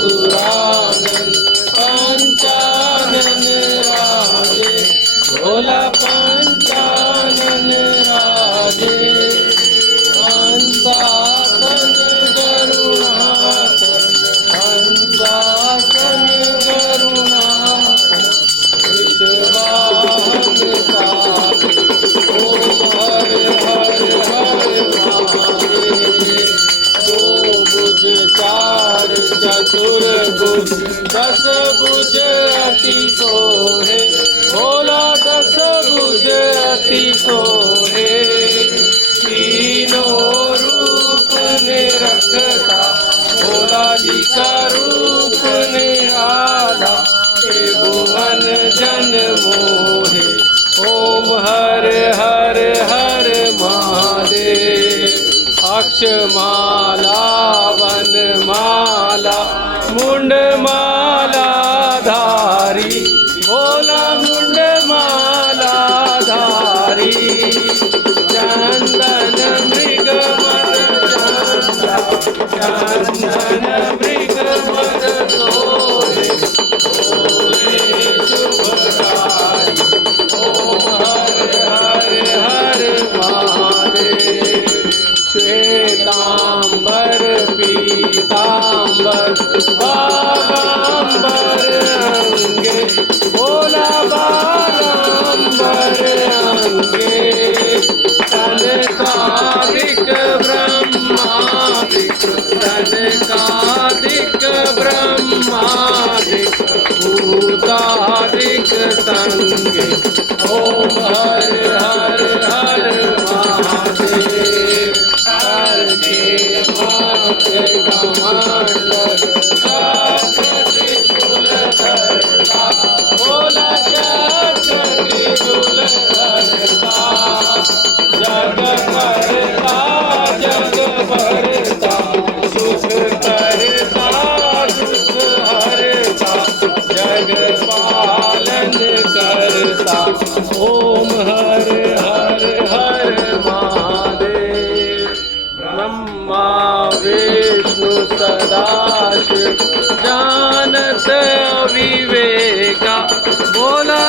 चतुरानन पंचानन राजे भोला पंचानन राजे हंसासन गरुणासन हंसासन गरुणासन विश्वाहन सारे ओम हर हर हर महादेव दो भुज चार चतुर्भुज दस भुज अति सोहे भोला दस भुज अति सोहे तीनों रूप निरखता भोला जी का रूप निराला हे भुवन जन मोहे ओम हर हर हर महादेव अक्षमाला वनमाला मुंडमाला धारी भोला मुंडमाला धारी चंदन मृग मद चंदन मृग मद सोहे भोले शुभकारी ओम हर हर हर महादेव श्वेतांबर पीतांबर बालांबर अंगे भोला बालांबर अंगे तनकादिक ब्रह्मादिक तनकादिक ब्रह्मादिक भूतादिक संगे ओम हर हर हर महादेव हर देव कमंडल त्रिशूल धरता भोला त्रिशूल धरता जग करता जग भरता सुख करता दुख हरता जग पालन करता ओम हर हर हर महादेव ब्रह्मा विष्णु सदाशिव जानत अविवेका भोला